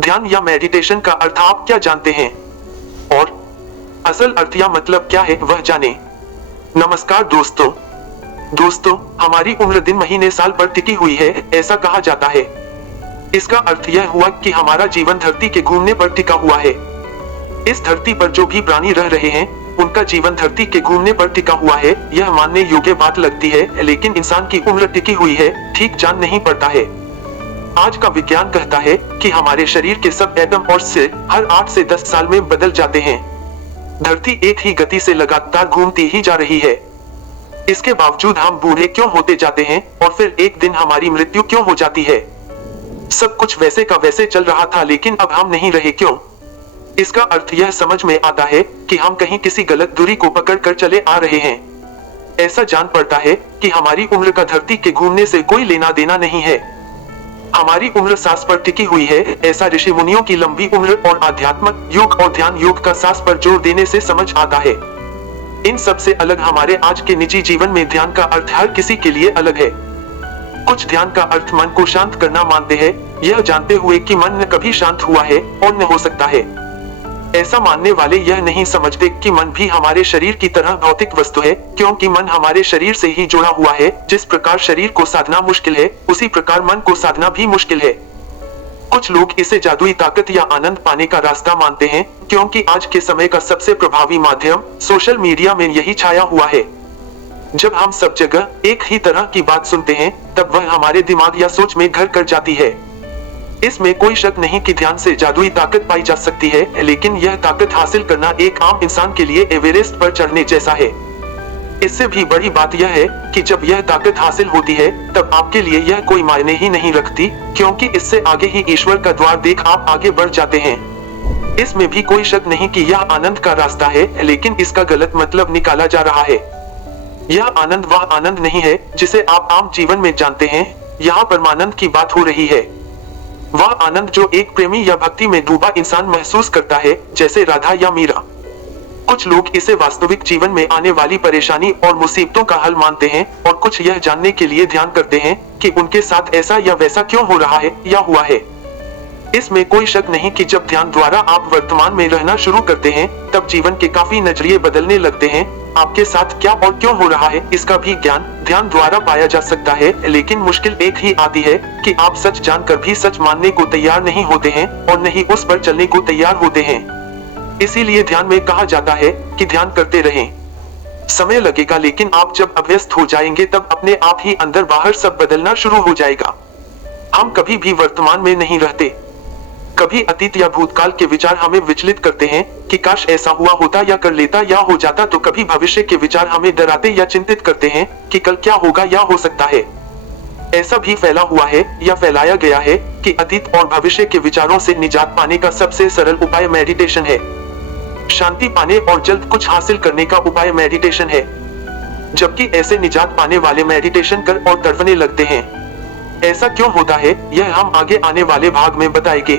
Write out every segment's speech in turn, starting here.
ध्यान या मेडिटेशन का अर्थ आप क्या जानते हैं और असल अर्थ या मतलब क्या है वह जाने। नमस्कार दोस्तों, हमारी उम्र दिन महीने साल पर टिकी हुई है ऐसा कहा जाता है। इसका अर्थ यह हुआ कि हमारा जीवन धरती के घूमने पर टिका हुआ है। इस धरती पर जो भी प्राणी रह रहे हैं उनका जीवन धरती के घूमने पर टिका हुआ है। यह मानने योग्य बात लगती है, लेकिन इंसान की उम्र टिकी हुई है ठीक जान नहीं पड़ता है। आज का विज्ञान कहता है कि हमारे शरीर के सब एटम और सेल हर 8 से 10 साल में बदल जाते हैं। धरती एक ही गति से लगातार घूमती ही जा रही है। इसके बावजूद हम बूढ़े क्यों होते जाते हैं और फिर एक दिन हमारी मृत्यु क्यों हो जाती है? सब कुछ वैसे का वैसे चल रहा था, लेकिन अब हम नहीं रहे क्यों? इसका अर्थ यह समझ में आता है कि हम कहीं किसी गलत दूरी को पकड़ कर चले आ रहे हैं। ऐसा जान पड़ता है कि हमारी उम्र का धरती के घूमने से कोई लेना देना नहीं है। हमारी उम्र सांस पर टिकी हुई है, ऐसा ऋषि मुनियों की लंबी उम्र और आध्यात्मिक योग और ध्यान योग का सांस पर जोर देने से समझ आता है। इन सब से अलग हमारे आज के निजी जीवन में ध्यान का अर्थ हर किसी के लिए अलग है। कुछ ध्यान का अर्थ मन को शांत करना मानते हैं, यह जानते हुए कि मन न कभी शांत हुआ है और न हो सकता है। ऐसा मानने वाले यह नहीं समझते कि मन भी हमारे शरीर की तरह भौतिक वस्तु है, क्योंकि मन हमारे शरीर से ही जुड़ा हुआ है। जिस प्रकार शरीर को साधना मुश्किल है, उसी प्रकार मन को साधना भी मुश्किल है। कुछ लोग इसे जादुई ताकत या आनंद पाने का रास्ता मानते हैं, क्योंकि आज के समय का सबसे प्रभावी माध्यम सोशल मीडिया में यही छाया हुआ है। जब हम सब जगह एक ही तरह की बात सुनते हैं, तब वह हमारे दिमाग या सोच में घर कर जाती है। इसमें कोई शक नहीं कि ध्यान से जादुई ताकत पाई जा सकती है, लेकिन यह ताकत हासिल करना एक आम इंसान के लिए एवरेस्ट पर चढ़ने जैसा है। इससे भी बड़ी बात यह है कि जब यह ताकत हासिल होती है, तब आपके लिए यह कोई मायने ही नहीं रखती, क्योंकि इससे आगे ही ईश्वर का द्वार देख आप आगे बढ़ जाते हैं। इसमें भी कोई शक नहीं कि यह आनंद का रास्ता है, लेकिन इसका गलत मतलब निकाला जा रहा है। यह आनंद वह आनंद नहीं है जिसे आप आम जीवन में जानते हैं। यहाँ परमानंद की बात हो रही है। वह आनंद जो एक प्रेमी या भक्ति में डूबा इंसान महसूस करता है, जैसे राधा या मीरा। कुछ लोग इसे वास्तविक जीवन में आने वाली परेशानी और मुसीबतों का हल मानते हैं, और कुछ यह जानने के लिए ध्यान करते हैं कि उनके साथ ऐसा या वैसा क्यों हो रहा है या हुआ है। इसमें कोई शक नहीं कि जब ध्यान द्वारा आप वर्तमान में रहना शुरू करते हैं, तब जीवन के काफी नजरिए बदलने लगते हैं। आपके साथ क्या और क्यों हो रहा है इसका भी ज्ञान ध्यान द्वारा पाया जा सकता है, लेकिन मुश्किल एक ही आती है कि आप सच जानकर भी सच मानने को तैयार नहीं होते हैं और नहीं उस पर चलने को तैयार होते हैं। इसीलिए ध्यान में कहा जाता है कि ध्यान करते रहें। समय लगेगा, लेकिन आप जब अभ्यस्त हो जाएंगे तब अपने आप ही अंदर बाहर सब बदलना शुरू हो जाएगा। हम कभी भी वर्तमान में नहीं रहते। कभी अतीत या भूतकाल के विचार हमें विचलित करते हैं कि काश ऐसा हुआ होता या कर लेता या हो जाता, तो कभी भविष्य के विचार हमें डराते या चिंतित करते हैं कि कल क्या होगा या हो सकता है। ऐसा भी फैला हुआ है या फैलाया गया है कि अतीत और भविष्य के विचारों से निजात पाने का सबसे सरल उपाय मेडिटेशन है। शांति पाने और जल्द कुछ हासिल करने का उपाय मेडिटेशन है, जबकि ऐसे निजात पाने वाले मेडिटेशन कर और तड़पने लगते हैं। ऐसा क्यों होता है यह हम आगे आने वाले भाग में बताएंगे।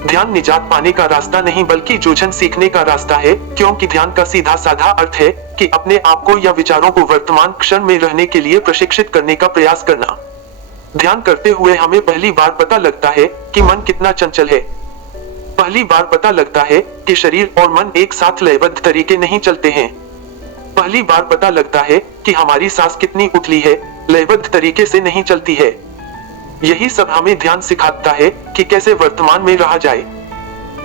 ध्यान निजात पाने का रास्ता नहीं बल्कि जूझन सीखने का रास्ता है, क्योंकि ध्यान का सीधा साधा अर्थ है कि अपने आप को या विचारों को वर्तमान क्षण में रहने के लिए प्रशिक्षित करने का प्रयास करना। ध्यान करते हुए हमें पहली बार पता लगता है कि मन कितना चंचल है। पहली बार पता लगता है कि शरीर और मन एक साथ लयबद्ध तरीके नहीं चलते हैं। पहली बार पता लगता है कि हमारी सांस कितनी उथली है, लयबद्ध तरीके से नहीं चलती है। यही सब हमें ध्यान सिखाता है कि कैसे वर्तमान में रहा जाए।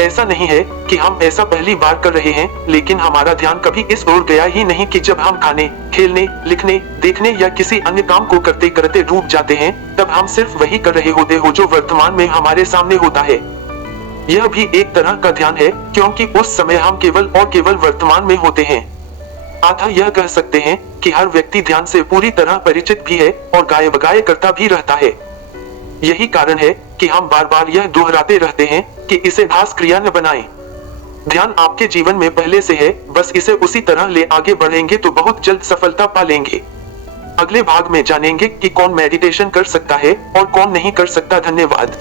ऐसा नहीं है कि हम ऐसा पहली बार कर रहे हैं, लेकिन हमारा ध्यान कभी इस ओर गया ही नहीं कि जब हम खाने, खेलने, लिखने, देखने या किसी अन्य काम को करते करते डूब जाते हैं, तब हम सिर्फ वही कर रहे होते हो जो वर्तमान में हमारे सामने होता है। यह भी एक तरह का ध्यान है, क्योंकि उस समय हम केवल और केवल वर्तमान में होते हैं। अतः यह कह सकते हैं कि हर व्यक्ति ध्यान से पूरी तरह परिचित भी है और गाये बगाये करता भी रहता है। यही कारण है कि हम बार बार यह दोहराते रहते हैं कि इसे घास क्रिया न बनाएं। ध्यान आपके जीवन में पहले से है, बस इसे उसी तरह ले आगे बढ़ेंगे तो बहुत जल्द सफलता पा लेंगे। अगले भाग में जानेंगे कि कौन मेडिटेशन कर सकता है और कौन नहीं कर सकता। धन्यवाद।